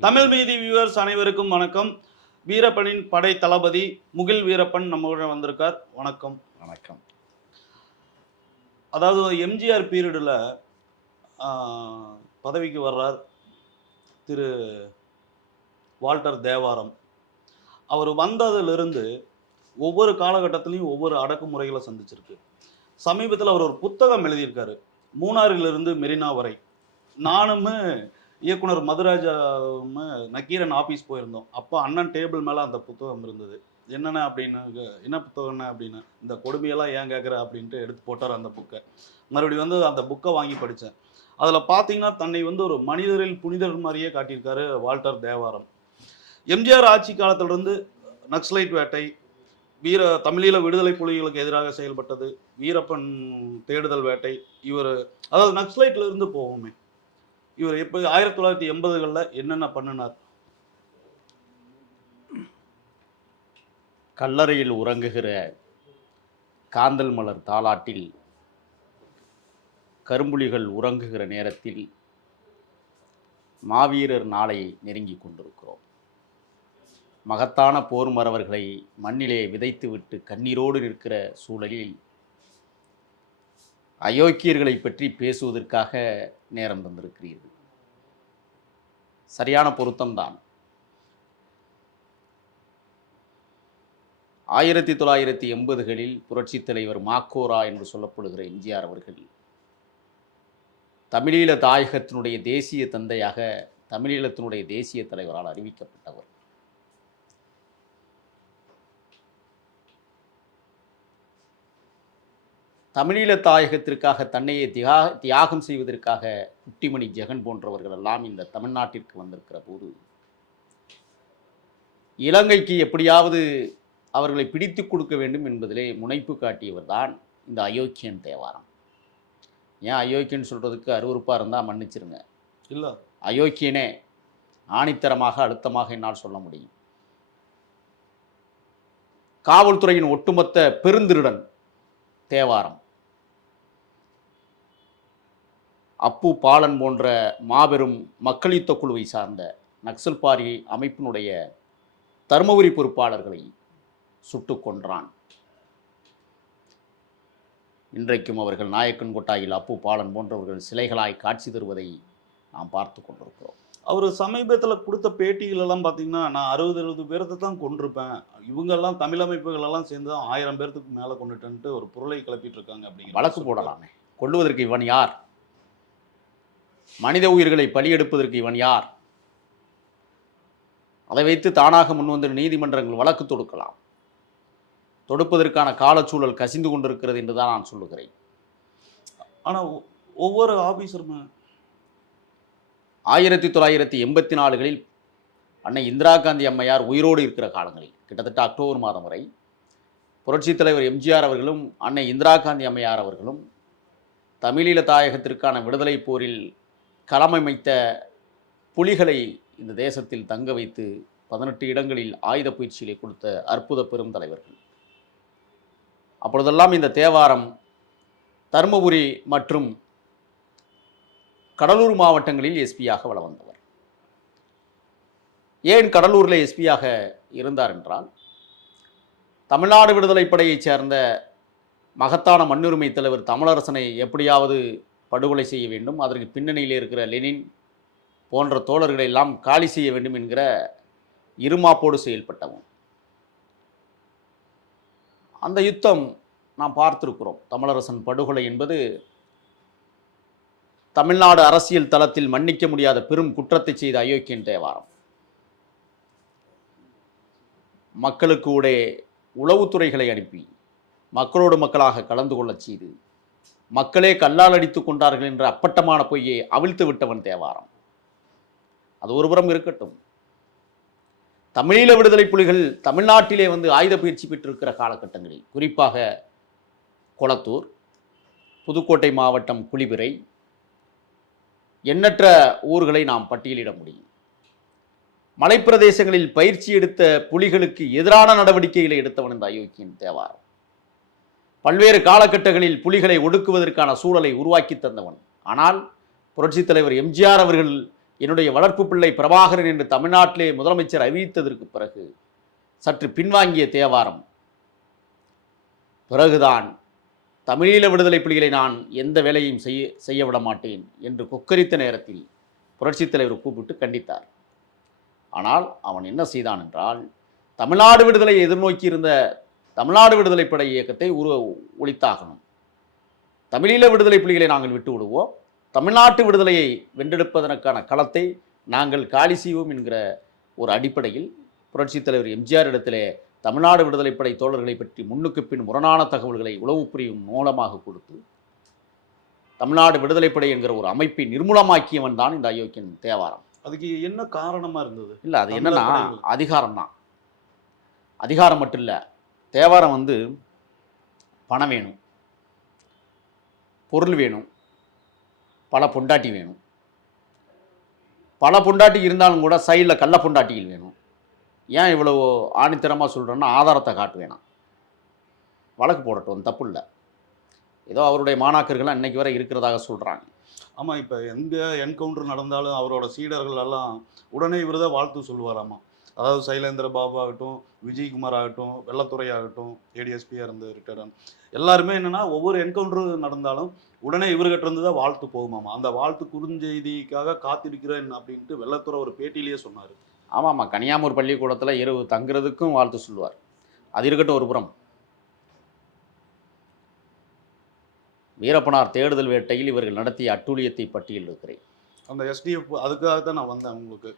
தமிழ் மீதி வியூவர்ஸ் அனைவருக்கும் வணக்கம். வீரப்பனின் படை தளபதி முகில் வீரப்பன் நம்மளோட வந்திருக்கார். வணக்கம். வணக்கம். அதாவது எம்ஜிஆர் பீரியடில் பதவிக்கு வர்றார் திரு வால்டர் தேவாரம். அவர் வந்ததிலிருந்து ஒவ்வொரு காலகட்டத்திலையும் ஒவ்வொரு அடக்குமுறைகளை சந்திச்சிருக்கு. சமீபத்தில் அவர் ஒரு புத்தகம் எழுதியிருக்காரு, மூணாறிலிருந்து மெரினா வரை. நானும் இயக்குனர் மதுராஜாவும் நக்கீரன் ஆஃபீஸ் போயிருந்தோம். அப்போ அண்ணன் டேபிள் மேலே அந்த புத்தகம் இருந்தது. என்னென்ன அப்படின்னு, என்ன புத்தகம்னா அப்படின்னு, இந்த கொடுமையெல்லாம் ஏன் கேட்குற அப்படின்ட்டு எடுத்து போட்டார் அந்த புக்கை. மறுபடியும் வந்து அந்த புக்கை வாங்கி படித்தேன். அதில் பார்த்தீங்கன்னா தன்னை வந்து ஒரு மனிதரில் புனிதர் மாதிரியே காட்டியிருக்காரு வால்டர் தேவாரம். எம்ஜிஆர் ஆட்சி காலத்திலிருந்து நக்சலைட் வேட்டை, தமிழீழ விடுதலை புலிகளுக்கு எதிராக செயல்பட்டது, வீரப்பன் தேடுதல் வேட்டை, இவர் அதாவது நக்சலைட்ல இருந்து போவோமே, இவர் எப்போ 1980களில் என்னென்ன பண்ணினார்? கல்லறையில் உறங்குகிற காந்தல் மலர் தாலாட்டில் கரும்புலிகள் உறங்குகிற நேரத்தில் மாவீரர் நாளை நெருங்கி கொண்டிருக்கிறோம். மகத்தான போர் மறவர்களை மண்ணிலே விதைத்துவிட்டு கண்ணீரோடு நிற்கிற சூழலில் அயோக்கியர்களை பற்றி பேசுவதற்காக நேரம் தந்திருக்கிறீர்கள். சரியான பொருத்தம்தான். 1980களில் புரட்சித் தலைவர் மாக்கோரா என்று சொல்லப்படுகிற எம்ஜிஆர் அவர்கள் தமிழீழ தாயகத்தினுடைய தேசிய தந்தையாக, தமிழீழத்தினுடைய தேசிய தலைவரால் அறிவிக்கப்பட்டவர். தமிழீழ தாயகத்திற்காக தன்னையே தியாகம் செய்வதற்காக குட்டிமணி ஜெகன் போன்றவர்கள் எல்லாம் இந்த தமிழ்நாட்டிற்கு வந்திருக்கிற போது இலங்கைக்கு எப்படியாவது அவர்களை பிடித்து கொடுக்க வேண்டும் என்பதிலே முனைப்பு காட்டியவர் தான் இந்த அயோக்கியன் தேவாரம். ஏன் அயோக்கியன் சொல்கிறதுக்கு அருவருப்பாக இருந்தால் மன்னிச்சிருங்க. இல்லை, அயோக்கியனே ஆணித்தரமாக அழுத்தமாக என்னால் சொல்ல முடியும். காவல்துறையின் ஒட்டுமொத்த பெருந்திருடன் தேவாரம். அப்பு பாலன் போன்ற மாபெரும் மக்களித்த குழுவை சார்ந்த நக்சல் பாரி அமைப்பினுடைய தருமபுரி பொறுப்பாளர்களை சுட்டு கொன்றான். இன்றைக்கும் அவர்கள் நாயக்கன் கொட்டாயில் அப்பு பாலன் போன்றவர்கள் சிலைகளாய் காட்சி தருவதை நாம் பார்த்து கொண்டிருக்கிறோம். அவர் சமீபத்தில் கொடுத்த பேட்டிகளெல்லாம் பார்த்தீங்கன்னா, நான் 60-70 பேர்த்தை தான் கொண்டிருப்பேன், இவங்கெல்லாம் தமிழ் அமைப்புகள் எல்லாம் சேர்ந்து தான் 1000 பேர்த்துக்கு மேலே கொண்டுட்டேன்ட்டு ஒரு பொருளை கிளப்பிட்டு இருக்காங்க அப்படிங்கிற வழக்கு போடலாமே. கொள்ளுவதற்கு இவன் யார்? மனித உயிர்களை பலியெடுப்பதற்கு இவன் யார்? அதை வைத்து தானாக முன்வந்து நீதிமன்றங்கள் வழக்கு தொடுக்கலாம். தொடுப்பதற்கான காலச்சூழல் கசிந்து கொண்டிருக்கிறது என்றுதான் நான் சொல்லுகிறேன். ஆனால் ஒவ்வொரு ஆபீசருமே 1984களில் அன்னை இந்திரா காந்தி அம்மையார் உயிரோடு இருக்கிற காலங்களில், கிட்டத்தட்ட அக்டோபர் மாதம் வரை புரட்சித் தலைவர் எம்ஜிஆர் அவர்களும் அன்னை இந்திரா காந்தி அம்மையார் அவர்களும் தமிழீழ தாயகத்திற்கான விடுதலை போரில் களமமைத்த புலிகளை இந்த தேசத்தில் தங்க வைத்து 18 இடங்களில் ஆயுத பயிற்சிகளை கொடுத்த அற்புத பெரும் தலைவர்கள். அப்பொழுதெல்லாம் இந்த தேவாரம் தருமபுரி மற்றும் கடலூர் மாவட்டங்களில் எஸ்பியாக வலம் வந்தவர். ஏன் கடலூரில் எஸ்பியாக இருந்தார் என்றால், தமிழ்நாடு விடுதலை படையைச் சேர்ந்த மகத்தான மண்ணுரிமை தலைவர் தமிழரசனை எப்படியாவது படுகொலை செய்ய வேண்டும், அதற்கு பின்னணியில் இருக்கிற லெனின் போன்ற தோழர்களை எல்லாம் காலி செய்ய வேண்டும் என்கிற இருமாப்போடு செயல்பட்டவன். அந்த யுத்தம் நாம் பார்த்திருக்கிறோம். தமிழரசன் படுகொலை என்பது தமிழ்நாடு அரசியல் தளத்தில் மன்னிக்க முடியாத பெரும் குற்றத்தை செய்த அயோக்கியன் தேவாரம். மக்களுக்கு ஊடே உளவுத்துறைகளை அனுப்பி மக்களோடு மக்களாக கலந்து கொள்ளச் செய்து மக்களே கல்லால் அடித்து கொண்டார்கள் என்ற அப்பட்டமான பொய்யை அவிழ்த்து விட்டவன் தேவாரம். அது ஒருபுறம் இருக்கட்டும். தமிழீழ விடுதலை புலிகள் தமிழ்நாட்டிலே வந்து ஆயுத பயிற்சி பெற்றிருக்கிற காலகட்டங்களில், குறிப்பாக கொளத்தூர், புதுக்கோட்டை மாவட்டம் குளிபிறை, எண்ணற்ற ஊர்களை நாம் பட்டியலிட முடியும். மலைப்பிரதேசங்களில் பயிற்சி எடுத்த புலிகளுக்கு எதிரான நடவடிக்கைகளை எடுத்தவன் இந்த அயோக்கியன் தேவாரம். பல்வேறு காலகட்டங்களில் புலிகளை ஒடுக்குவதற்கான சூழலை உருவாக்கி தந்தவன். ஆனால் புரட்சித் தலைவர் எம்ஜிஆர் அவர்கள் என்னுடைய வளர்ப்பு பிள்ளை பிரபாகரன் என்று தமிழ்நாட்டிலே முதலமைச்சர் அறிவித்ததற்கு பிறகு சற்று பின்வாங்கிய தேவாரம் பிறகுதான் தமிழீழ விடுதலை புலிகளை நான் எந்த வேலையும் செய்ய விட மாட்டேன் என்று கொக்கரித்த நேரத்தில் புரட்சித் தலைவர் கூப்பிட்டு கண்டித்தார். ஆனால் அவன் என்ன செய்தான் என்றால், தமிழ்நாடு விடுதலையை எதிர்நோக்கி இருந்த தமிழ்நாடு விடுதலை படை இயக்கத்தை ஒழித்தாகணும், தமிழீழ விடுதலை புலிகளை நாங்கள் விட்டு விடுவோம், தமிழ்நாட்டு விடுதலையை வென்றெடுப்பதற்கான களத்தை நாங்கள் காலி செய்வோம் என்கிற ஒரு அடிப்படையில் புரட்சித் தலைவர் எம்ஜிஆர் இடத்திலே தமிழ்நாடு விடுதலை படை தோழர்களை பற்றி முன்னுக்கு பின் முரணான தகவல்களை உளவுப்புரியும் மூலமாக கொடுத்து தமிழ்நாடு விடுதலை படை என்கிற ஒரு அமைப்பை நிர்மூலமாக்கியவன் தான் இந்த அயோக்கியன் தேவாரம். அதுக்கு என்ன காரணமா இருந்தது? இல்லை, அது என்னன்னா அதிகாரம் தான். அதிகாரம் மட்டும் இல்லை, தேவாரம் பணம் வேணும், பொருள் வேணும், பல பொண்டாட்டி வேணும். பல பொண்டாட்டி இருந்தாலும் கூட சைடில் கள்ள பொண்டாட்டிகள் வேணும். ஏன் இவ்வளோ ஆணித்தரமாக சொல்கிறேன்னா, ஆதாரத்தை காட்டு வேணாம், வழக்கு போடட்டும், தப்பு இல்லை. ஏதோ அவருடைய மாணாக்கர்கள்லாம் இன்னைக்கு வரை இருக்கிறதாக சொல்கிறாங்க. ஆமாம், இப்போ எங்கே என்கவுண்டர் நடந்தாலும் அவரோட சீடர்கள் எல்லாம் உடனே இவர் தான் வாழ்த்து சொல்லுவாராமா. அதாவது சைலேந்திர பாபு ஆகட்டும், விஜயகுமார் ஆகட்டும், வெள்ளத்துறை ஆகட்டும், ஏடிஎஸ்பியாக இருந்து ரிட்டையர்டான எல்லாருமே என்னென்னா, ஒவ்வொரு என்கவுண்டர் நடந்தாலும் உடனே இவர்கிட்ட இருந்து தான் வாழ்த்து போகுமாமா. அந்த வாழ்த்து குறுஞ்செய்திக்காக காத்திருக்கிறேன் அப்படின்ட்டு வெள்ளத்துறை ஒரு பேட்டியிலேயே சொன்னார். ஆமாம்மா, கனியாமூர் பள்ளிக்கூடத்தில் இரவு தங்குறதுக்கும் வாழ்த்து சொல்லுவார். அது இருக்கட்டும் ஒரு புறம். வீரப்பனார் தேடுதல் வேட்டையில் இவர்கள் நடத்திய அட்டூழியத்தை பட்டியலிடுகிறேன். அந்த எஸ்டிஎஃப் அதுக்காக தான் நான் வந்தேன் உங்களுக்கு.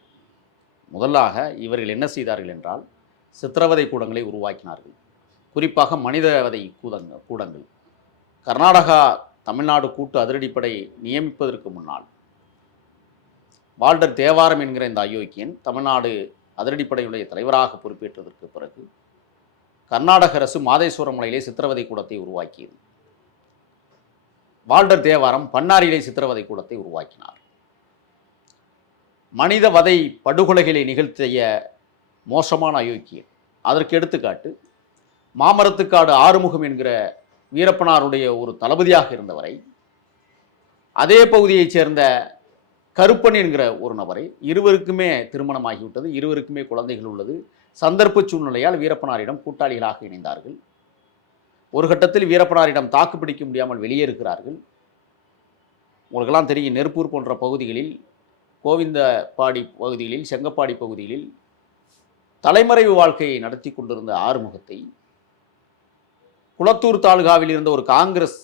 முதலாக இவர்கள் என்ன செய்தார்கள் என்றால், சித்திரவதை கூடங்களை உருவாக்கினார்கள். குறிப்பாக மனிதவதை கூடங்கள். கர்நாடகா தமிழ்நாடு கூட்டு அதிரடிப்படை நியமிப்பதற்கு முன்னால் வால்டர் தேவாரம் என்கிற இந்த அயோக்கியன் தமிழ்நாடு அதிரடிப்படையுடைய தலைவராக பொறுப்பேற்றதற்கு பிறகு கர்நாடக அரசு மாதேஸ்வரம் மலையிலே சித்திரவதை கூடத்தை உருவாக்கியது. வால்டர் தேவாரம் பன்னாரியிலே சித்திரவதை கூடத்தை உருவாக்கினார். மனித வதை படுகொலைகளை நிகழ்த்திய மோசமான அயோக்கியன். அதற்கு எடுத்துக்காட்டு, மாமரத்துக்காடு ஆறுமுகம் என்கிற வீரப்பனாருடைய ஒரு தளபதியாக இருந்தவரை, அதே பகுதியைச் சேர்ந்த கருப்பன் என்கிற ஒரு நபரை, இருவருக்குமே திருமணமாகிவிட்டது, இருவருக்குமே குழந்தைகள் உள்ளது. சந்தர்ப்ப சூழ்நிலையால் வீரப்பனாரிடம் கூட்டாளிகளாக இணைந்தார்கள். ஒரு கட்டத்தில் வீரப்பனாரிடம் தாக்கு பிடிக்க முடியாமல் வெளியேறுகிறார்கள். உங்களுக்கெல்லாம் தெரியும், நெருப்பூர் போன்ற பகுதிகளில், கோவிந்தபாடி பகுதிகளில், செங்கப்பாடி பகுதிகளில் தலைமறைவு வாழ்க்கையை நடத்தி கொண்டிருந்த ஆறுமுகத்தை குளத்தூர் தாலுகாவில் இருந்த ஒரு காங்கிரஸ்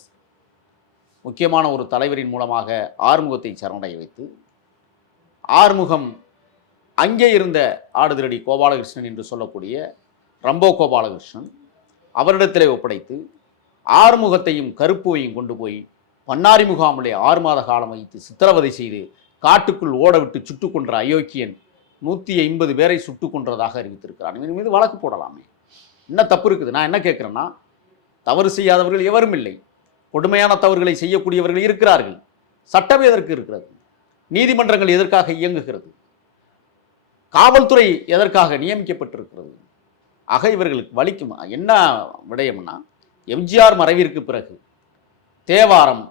முக்கியமான ஒரு தலைவரின் மூலமாக ஆறுமுகத்தை சரணடைய வைத்து, ஆறுமுகம் அங்கே இருந்த ஆடுதிரடி கோபாலகிருஷ்ணன் என்று சொல்லக்கூடிய ரம்போ கோபாலகிருஷ்ணன் அவரிடத்திலே ஒப்படைத்து, ஆறுமுகத்தையும் கருப்புவையும் கொண்டு போய் பன்னாரி முகாமிலே 6 மாத காலம் வைத்து சித்திரவதை செய்து காட்டுக்குள் ஓடவிட்டு சுட்டு கொன்ற அயோக்கியன் 150 பேரை சுட்டு கொன்றதாக அறிவித்திருக்கிறான். இவன் மீது வழக்கு போடலாமே, என்ன தப்பு இருக்குது? நான் என்ன கேட்குறேன்னா, தவறு செய்யாதவர்கள் எவரும் இல்லை, கொடுமையான தவறுகளை செய்யக்கூடியவர்கள் இருக்கிறார்கள். சட்டம் எதற்கு இருக்கிறது? நீதிமன்றங்கள் எதற்காக இயங்குகிறது? காவல்துறை எதற்காக நியமிக்கப்பட்டிருக்கிறது? ஆக இவர்களுக்கு வலிக்குமா? என்ன விடயம்னா, எம்ஜிஆர் மறைவிற்கு பிறகு தேவாரம்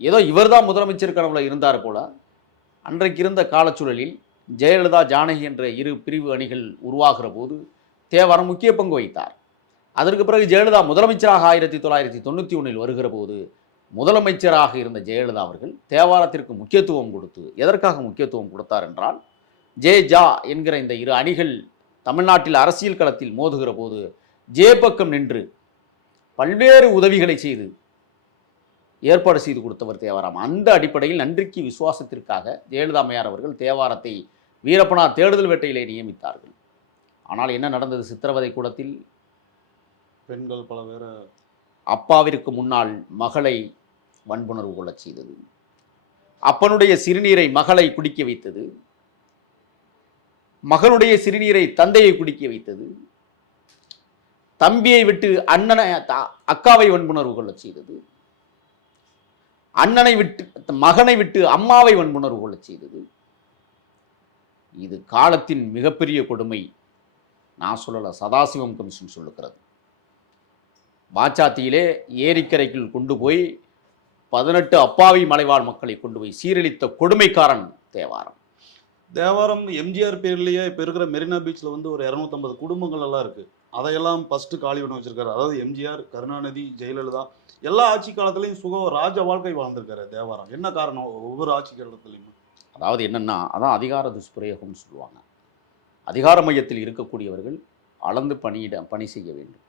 ஏதோ இவர்தான் முதலமைச்சர் கனவுல இருந்தார் போல. அன்றைக்கு இருந்த காலச்சூழலில் ஜெயலலிதா, ஜானகி என்ற 2 பிரிவு அணிகள் உருவாகிற போது தேவாரம் முக்கிய பங்கு வகித்தார். அதற்கு பிறகு ஜெயலலிதா முதலமைச்சராக 1991 வருகிற போது முதலமைச்சராக இருந்த ஜெயலலிதா அவர்கள் தேவாரத்திற்கு முக்கியத்துவம் கொடுத்து, எதற்காக முக்கியத்துவம் கொடுத்தார் என்றால், ஜே ஜா என்கிற இந்த 2 அணிகள் தமிழ்நாட்டில் அரசியல் களத்தில் மோதுகிற போது ஜே பக்கம் நின்று பல்வேறு உதவிகளை செய்து ஏற்பாடு செய்து கொடுத்தவர் தேவாரம். அந்த அடிப்படையில் நன்றிக்கு விசுவாசத்திற்காக ஜெயலலிதா அம்மையார் அவர்கள் தேவாரத்தை வீரப்பனார் தேடுதல் வேட்டையிலே நியமித்தார்கள். ஆனால் என்ன நடந்தது? சித்திரவதை கூடத்தில் பெண்கள் பல பேர் அப்பாவிற்கு முன்னால் மகளை வன்புணர்வு கொள்ளச் செய்தது, அப்பனுடைய சிறுநீரை மகளை குடிக்க வைத்தது, மகனுடைய சிறுநீரை தந்தையை குடிக்க வைத்தது, தம்பியை விட்டு அண்ணனை அக்காவை வன்புணர்வு கொள்ளச் செய்தது, அண்ணனை விட்டு மகனை விட்டு அம்மாவை வன்புணர்வு கொள்ளச் செய்தது. இது காலத்தின் மிகப்பெரிய கொடுமை. நான் சொல்லல, சதாசிவம் கமிஷன் சொல்லுகிறது. வாச்சாத்தியிலே ஏரிக்கரைக்குள் கொண்டு போய் 18 அப்பாவி மலைவாழ் மக்களை கொண்டு போய் சீரழித்த கொடுமைக்காரன் தேவாரம். தேவாரம் எம்ஜிஆர் பேர்லயே இப்போ இருக்கிற மெரினா பீச்சில் வந்து ஒரு 250 குடும்பங்கள் எல்லாம் இருக்கு. அதையெல்லாம் ஃபர்ஸ்ட் காலி பண்ண வச்சிருக்காரு. அதாவது எம்ஜிஆர், கருணாநிதி, ஜெயலலிதா எல்லா ஆட்சி காலத்துலையும் ராஜ வாழ்க்கை வாழ்ந்திருக்காரு தேவாரம். என்ன காரணம் ஒவ்வொரு ஆட்சி காலத்துலையும்? அதாவது என்னன்னா, அதான் அதிகார துஷ்பிரயோகம்னு சொல்லுவாங்க. அதிகார மையத்தில் இருக்கக்கூடியவர்கள் அளந்து பணி செய்ய வேண்டும்.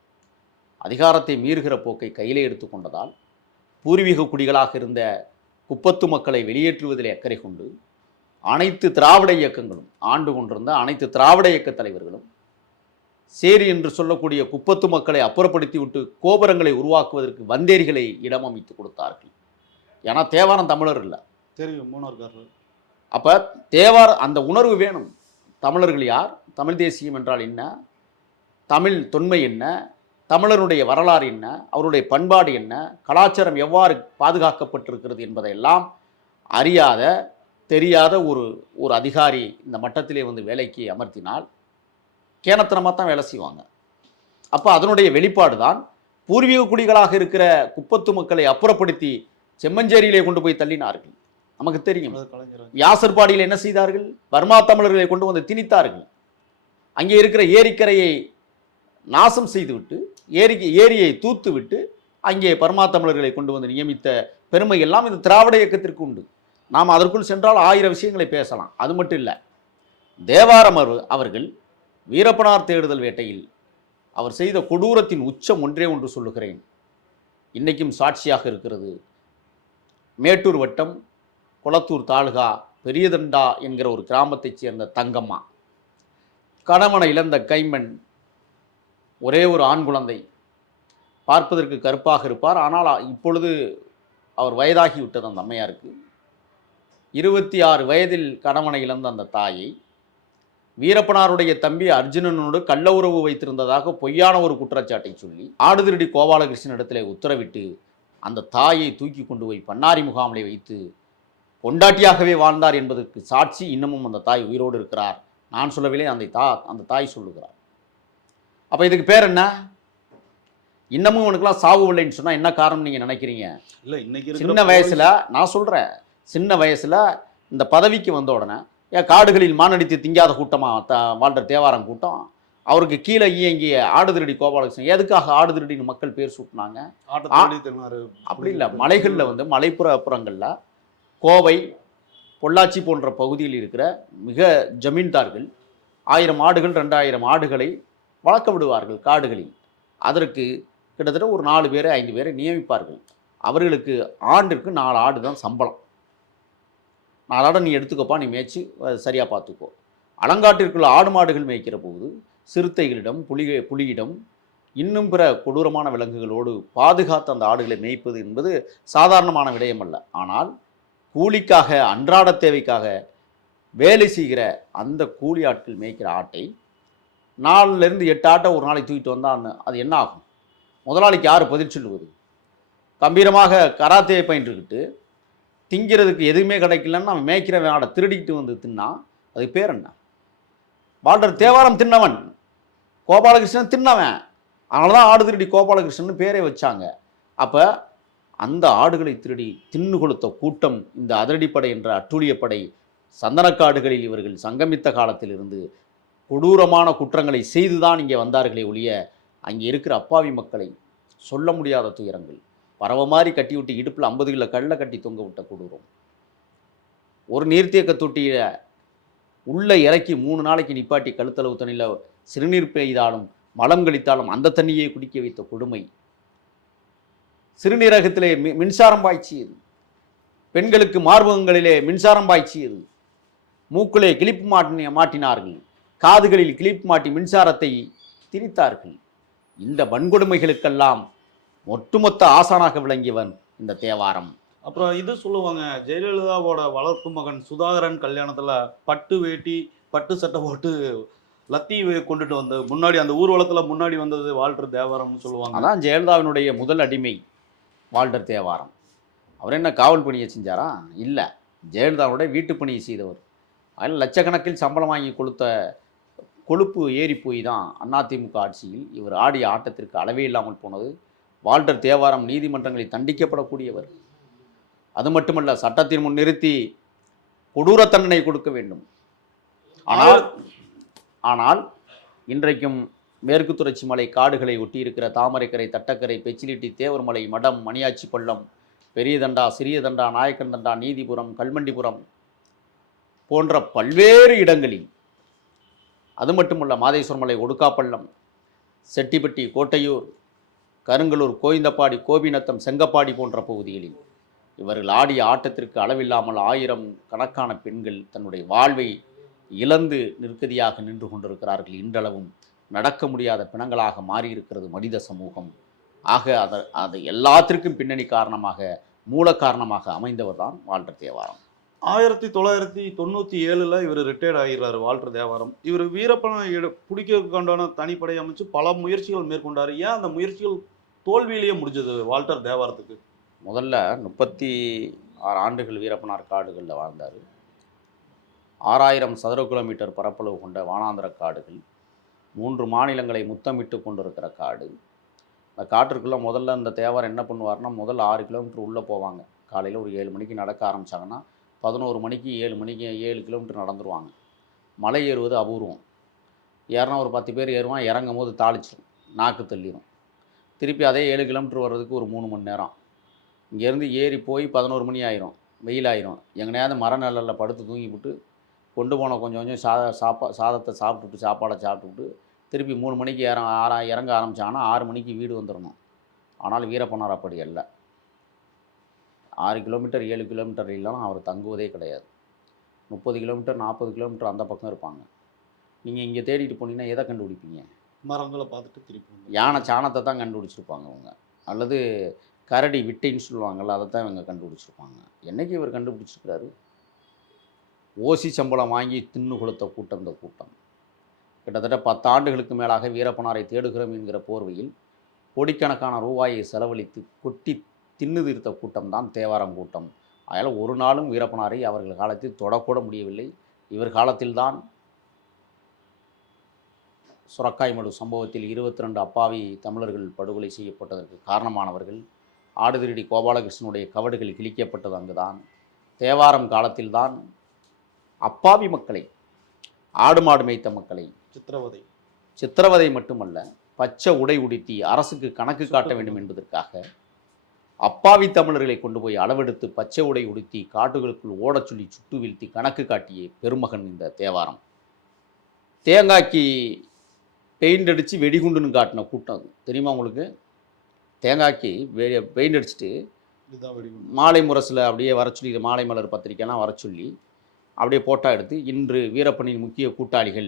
அதிகாரத்தை மீறுகிற போக்கை கையிலே எடுத்துக்கொண்டதால் பூர்வீக குடிகளாக இருந்த குப்பத்து மக்களை வெளியேற்றுவதில் அக்கறை கொண்டு அனைத்து திராவிட இயக்கங்களும் ஆண்டு கொண்டிருந்த அனைத்து திராவிட இயக்க தலைவர்களும் சேரி என்று சொல்லக்கூடிய குப்பத்து மக்களை அப்புறப்படுத்தி விட்டு கோபுரங்களை உருவாக்குவதற்கு வந்தேரிகளை இடம் அமைத்து கொடுத்தார்கள். ஏன்னா தேவாரம் தமிழர் இல்லை, தெரியும் மூணார்காரர். அப்போ தேவார அந்த உணர்வு வேணும். தமிழர்கள் யார், தமிழ் தேசியம் என்றால் என்ன, தமிழ் தொன்மை என்ன, தமிழருடைய வரலாறு என்ன, அவருடைய பண்பாடு என்ன, கலாச்சாரம் எவ்வாறு பாதுகாக்கப்பட்டிருக்கிறது என்பதையெல்லாம் அறியாத தெரியாத ஒரு அதிகாரி இந்த மட்டத்திலே வந்து வேலைக்கு அமர்த்தினால் கேனத்தனமாக தான் வேலை செய்வாங்க. அப்போ அதனுடைய வெளிப்பாடு தான் பூர்வீக குடிகளாக இருக்கிற குப்பத்து மக்களை அப்புறப்படுத்தி செம்மஞ்சேரியிலே கொண்டு போய் தள்ளினார்கள். நமக்கு தெரியும். வியாசர்பாடியில் என்ன செய்தார்கள், பர்மா தமிழர்களை கொண்டு வந்து திணித்தார்கள். அங்கே இருக்கிற ஏரிக்கரையை நாசம் செய்துவிட்டு ஏரியை தூத்து விட்டு அங்கே பர்மா தமிழர்களை கொண்டு வந்து நியமித்த பெருமை எல்லாம் இந்த திராவிட இயக்கத்திற்கு உண்டு. நாம் அதற்குள் சென்றால் 1000 விஷயங்களை பேசலாம். அது மட்டும் இல்லை, தேவாரம் அவர்கள் வீரப்பனார் தேடுதல் வேட்டையில் அவர் செய்த கொடூரத்தின் உச்சம் ஒன்றே ஒன்று சொல்லுகிறேன், இன்றைக்கும் சாட்சியாக இருக்கிறது. மேட்டூர் வட்டம் குளத்தூர் தாலுகா பெரியதண்டா என்கிற ஒரு கிராமத்தைச் சேர்ந்த தங்கம்மா, கணவனை இழந்த கைம்பெண், ஒரே ஒரு ஆண் குழந்தை, பார்ப்பதற்கு கருப்பாக இருப்பார். ஆனால் இப்பொழுது அவர் வயதாகி விட்டது அந்த அம்மையாருக்கு. 26 வயதில் கணவனை இழந்த அந்த தாயை வீரப்பனாருடைய தம்பி அர்ஜுனனோடு கள்ள உறவு வைத்திருந்ததாக பொய்யான ஒரு குற்றச்சாட்டை சொல்லி ஆடுதிரடி கோபாலகிருஷ்ணன் இடத்திலே உத்தரவிட்டு அந்த தாயை தூக்கி கொண்டு போய் பண்ணாரி முகாமிலே வைத்து பொண்டாட்டியாகவே வாழ்ந்தார் என்பதற்கு சாட்சி இன்னமும் அந்த தாய் உயிரோடு இருக்கிறார். நான் சொல்லவில்லை, அந்த தாய் சொல்லுகிறார். அப்போ இதுக்கு பேர் என்ன? இன்னமும் உனக்குலாம் சாவு இல்லைன்னு சொன்னால் என்ன காரணம் நீங்கள் நினைக்கிறீங்க? இல்லை, இன்னைக்கு சின்ன வயசில் நான் சொல்கிறேன், சின்ன வயசில் இந்த பதவிக்கு வந்த உடனே ஏன் காடுகளில் மானடித்து திங்காத கூட்டமாக வாழ்கிற தேவாரம் கூட்டம், அவருக்கு கீழே இங்கே ஆடுதிரடி கோபாலகிருஷ்ணன். எதுக்காக ஆடுதிரடின்னு மக்கள் பேர் சூட்டினாங்க? அப்படி இல்லை, மலைகளில் வந்து மலைப்புறங்களில் கோவை, பொள்ளாச்சி போன்ற பகுதியில் இருக்கிற மிக ஜமீன்தார்கள் 1000 ஆடுகள் 2000 ஆடுகளை வளர்க்க விடுவார்கள் காடுகளில். அதற்கு கிட்டத்தட்ட ஒரு 4 பேர் 5 பேரை நியமிப்பார்கள். அவர்களுக்கு ஆண்டிற்கு 4 ஆடு தான் சம்பளம். 4 ஆடை நீ எடுத்துக்கப்பா, நீ மேய்ச்சி சரியாக பார்த்துக்கோ. அலங்காட்டிற்குள்ள ஆடு மாடுகள் மேய்க்கிற போது சிறுத்தைகளிடம் புலியிடம் இன்னும் பிற கொடூரமான விலங்குகளோடு பாதுகாத்து அந்த ஆடுகளை மேய்ப்பது என்பது சாதாரணமான விடயம் அல்ல. ஆனால் கூலிக்காக, அன்றாட தேவைக்காக வேலை செய்கிற அந்த கூலி ஆட்கள் மேய்க்கிற ஆட்டை 4லேருந்து 8 ஆட்டை ஒரு நாளைக்கு தூக்கிட்டு வந்தால் அது என்ன ஆகும்? முதலாளிக்கு யார் பதில் சொல்லுவது? கம்பீரமாக கராத்தே பயின்றுக்கிட்டு திங்கிறதுக்கு எதுவுமே கிடைக்கலன்னு அவன் மேய்க்கிறவன் ஆடை திருடிக்கிட்டு வந்து தின்னா அதுக்கு பேர் என்ன? வாழ்டர் தேவாரம் தின்னவன், கோபாலகிருஷ்ணன் தின்னவன். அதனால தான் ஆடு திருடி கோபாலகிருஷ்ணன் பேரே வச்சாங்க. அப்போ அந்த ஆடுகளை திருடி தின்னு கொடுத்த கூட்டம் இந்த அதிரடிப்படை என்ற அட்டூழியப்படை. சந்தனக்காடுகளில் இவர்கள் சங்கமித்த காலத்திலிருந்து கொடூரமான குற்றங்களை செய்துதான் இங்கே வந்தார்களே ஒழிய அங்கே இருக்கிற அப்பாவி மக்களை சொல்ல முடியாத துயரங்கள். பறவை மாதிரி கட்டி விட்டு இடுப்பில் 50 கிலோ கல்லை கட்டி தொங்க விட்ட கொடூரம். ஒரு நீர்த்தேக்க தொட்டியில் உள்ளே இறக்கி 3 நாளைக்கு நிப்பாட்டி கழுத்தளவு தண்ணியில் சிறுநீர் பெய்தாலும் மலம் கழித்தாலும் அந்த தண்ணியை குடிக்க வைத்த கொடுமை. சிறுநீரகத்திலே மின்சாரம் பாய்ச்சியது, பெண்களுக்கு மார்பகங்களிலே மின்சாரம் பாய்ச்சியது, மூக்கிலே கிளிப்பு மாட்டினார்கள், காதுகளில் கிளிப் மாட்டி மின்சாரத்தை திரித்தார்கள். இந்த வன்கொடுமைகளுக்கெல்லாம் ஒட்டுமொத்த ஆசானாக விளங்கியவன் இந்த தேவாரம். அப்புறம் இது சொல்லுவாங்க, ஜெயலலிதாவோட வளர்ப்பு மகன் சுதாகரன் கல்யாணத்தில் பட்டு வேட்டி பட்டு சட்டை போட்டு லத்தி கொண்டுட்டு வந்து முன்னாடி அந்த ஊர்வலத்தில் முன்னாடி வந்தது வால்டர் தேவாரம்னு சொல்லுவாங்க. அதான் ஜெயலலிதாவினுடைய முதல் அடிமை வால்டர் தேவாரம். அவர் என்ன காவல் பணியை செஞ்சாரா? இல்லை, ஜெயலலிதாவுடைய வீட்டு பணியை செய்தவர். அதில் லட்சக்கணக்கில் சம்பளம் வாங்கி கொடுத்த கொழுப்பு ஏறி போய் தான் அதிமுக ஆட்சியில் இவர் ஆடிய ஆட்டத்திற்கு அளவே இல்லாமல் போனது. வால்டர் தேவாரம் நீதிமன்றங்களில் தண்டிக்கப்படக்கூடியவர். அது மட்டுமல்ல, சட்டத்தின் முன் நிறுத்தி கொடூர தண்டனை கொடுக்க வேண்டும். ஆனால் ஆனால் இன்றைக்கும் மேற்கு தொடர்ச்சி மலை காடுகளை ஒட்டியிருக்கிற தாமரைக்கரை, தட்டக்கரை, பெச்சிலிட்டி, தேவர்மலை, மடம், மணியாச்சி பள்ளம், பெரிய தண்டா, சிறிய தண்டா, நாயக்கன் தண்டா, நீதிபுரம், கல்மண்டிபுரம் போன்ற பல்வேறு இடங்களில், அது மட்டுமல்ல மாதேஸ்வரமலை, ஒடுக்காப்பள்ளம், செட்டிப்பட்டி, கோட்டையூர், கருங்கலூர், கோவிந்தப்பாடி, கோபிநத்தம், செங்கப்பாடி போன்ற பகுதிகளில் இவர்கள் ஆடிய ஆட்டத்திற்கு அளவில்லாமல் 1000 கணக்கான பெண்கள் தன்னுடைய வாழ்வை இழந்து நிற்கதியாக நின்று கொண்டிருக்கிறார்கள். இன்றளவும் நடக்க முடியாத பிணங்களாக மாறியிருக்கிறது மனித சமூகம். ஆக அது எல்லாத்திற்கும் பின்னணி காரணமாக, மூல காரணமாக அமைந்தவர் தான் வால்டர் தேவாரம். 1997 இவர் ரிட்டையர்ட் ஆகிறாரு வால்டர் தேவாரம். இவர் வீரப்பனை பிடிக்கிறதுக்கான தனிப்படை அமைச்சு பல முயற்சிகள் மேற்கொண்டார். ஏன் அந்த முயற்சிகள் தோல்வியிலேயே முடிஞ்சது வால்டர் தேவாரத்துக்கு? முதல்ல 36 ஆண்டுகள் வீரப்பனார் காடுகளில் வாழ்ந்தார். 6000 சதுர கிலோமீட்டர் பரப்பளவு கொண்ட வானாந்திர காடுகள், 3 மாநிலங்களை முத்தமிட்டு கொண்டிருக்கிற காடு. அந்த காட்டிற்குள்ளே முதல்ல இந்த தேவாரம் என்ன பண்ணுவார்னா, முதல்ல 6 கிலோமீட்டர் உள்ளே போவாங்க. காலையில் ஒரு 7 மணிக்கு நடக்க ஆரம்பித்தாங்கன்னா 11 மணிக்கு 7 கிலோமீட்டர் நடந்துருவாங்க. மலை ஏறுவது அபூர்வம். ஏறினா ஒரு 10 பேர் ஏறுவான், இறங்கும் போது தாளிச்சிடும், நாக்கு தள்ளிடும். திருப்பி அதே 7 கிலோமீட்டர் வர்றதுக்கு ஒரு 3 மணி நேரம். இங்கேருந்து ஏறி போய் 11 மணி ஆயிரும், வெயில் ஆயிரும். எங்கனையாவது மர நிழலில் படுத்து தூங்கிவிட்டு கொண்டு போன கொஞ்சம் கொஞ்சம் சாதத்தை சாப்பிட்டுட்டு, சாப்பாடை சாப்பிட்டுவிட்டு திருப்பி 3 மணிக்கு இறங்க ஆரம்பித்தாங்கன்னா 6 மணிக்கு வீடு வந்துடணும். ஆனால் வீரப்பனார் அப்படி அல்ல. 6 கிலோமீட்டர் 7 கிலோமீட்டர் இல்லைனா அவர் தங்குவதே கிடையாது. 30 கிலோமீட்டர் 40 கிலோமீட்டர் அந்த பக்கம் இருப்பாங்க. நீங்கள் இங்கே தேடிட்டு போனீங்கன்னா எதை கண்டுபிடிப்பீங்க? மரங்களை பார்த்துட்டு திருப்பி யானை சாணத்தை தான் கண்டுபிடிச்சிருப்பாங்க அவங்க, அல்லது கரடி விட்டைன்னு சொல்லுவாங்கள்ல, அதை தான் இவங்க கண்டுபிடிச்சிருப்பாங்க. என்றைக்கு இவர் கண்டுபிடிச்சிருக்கிறாரு? ஓசி சம்பளம் வாங்கி தின்னு கொளுத்த கூட்டம் இந்த கூட்டம். கிட்டத்தட்ட 10 ஆண்டுகளுக்கு மேலாக வீரப்பனாரை தேடுகிறோம் என்கிற போர்வையில் கோடிக்கணக்கான ரூபாயை செலவழித்து கொட்டி தின்னு தீர்த்த கூட்டம் தான் தேவாரம் கூட்டம். அதனால் ஒரு நாளும் வீரப்பனாரை அவர்கள் காலத்தில் தொடக்கூட முடியவில்லை. இவர் காலத்தில்தான் சுரக்காய்மடு சம்பவத்தில் 22 அப்பாவி தமிழர்கள் படுகொலை செய்யப்பட்டதற்கு காரணமானவர்கள். ஆடுதிரடி கோபாலகிருஷ்ணனுடைய கவடுகள் கிழிக்கப்பட்டது அங்குதான். தேவாரம் காலத்தில்தான் அப்பாவி மக்களை, ஆடு மாடு மேய்த்த மக்களை சித்திரவதை மட்டுமல்ல, பச்சை உடை உடுத்தி அரசுக்கு கணக்கு காட்ட வேண்டும் என்பதற்காக அப்பாவி தமிழர்களை கொண்டு போய் அளவெடுத்து பச்சை உடை உடுத்தி காட்டுகளுக்குள் ஓடச் சொல்லி சுட்டு வீழ்த்தி கணக்கு காட்டிய பெருமகன் இந்த தேவாரம். தேங்காய்க்கு பெயிண்ட் அடித்து வெடிகுண்டுன்னு காட்டின கூட்டம் அது தெரியுமா உங்களுக்கு? தேங்காய்க்கு பெயிண்ட் அடிச்சுட்டு மாலை முரசில் அப்படியே வர சொல்லி, மாலை மலர் பத்திரிக்கைலாம் வர சொல்லி அப்படியே போட்டோ எடுத்து இன்று வீரப்பனின் முக்கிய கூட்டாளிகள்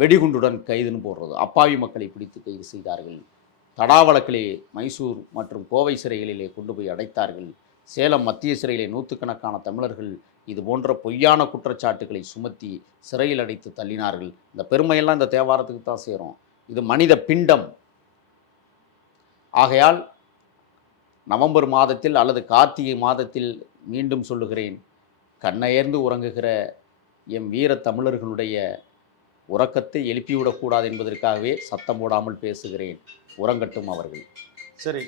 வெடிகுண்டுடன் கைதுன்னு போடுறது. அப்பாவி மக்களை பிடித்து கைது செய்தார்கள். தடா வழக்கிலே மைசூர் மற்றும் கோவை சிறைகளிலே கொண்டு போய் அடைத்தார்கள். சேலம் மத்திய சிறையிலே நூற்றுக்கணக்கான தமிழர்கள் இது போன்ற பொய்யான குற்றச்சாட்டுகளை சுமத்தி சிறையில் அடைத்து தள்ளினார்கள். இந்த பெருமையெல்லாம் இந்த தேவாரத்துக்கு தான் சேரும். இது மனித பிண்டம். ஆகையால் நவம்பர் மாதத்தில் அல்லது கார்த்திகை மாதத்தில் மீண்டும் சொல்லுகிறேன், கண்ணயர்ந்து உறங்குகிற எம் வீர தமிழர்களுடைய உறக்கத்தை எழுப்பிவிடக்கூடாது என்பதற்காகவே சத்தம் போடாமல் பேசுகிறேன். உறங்கட்டும் அவர்கள். சரி.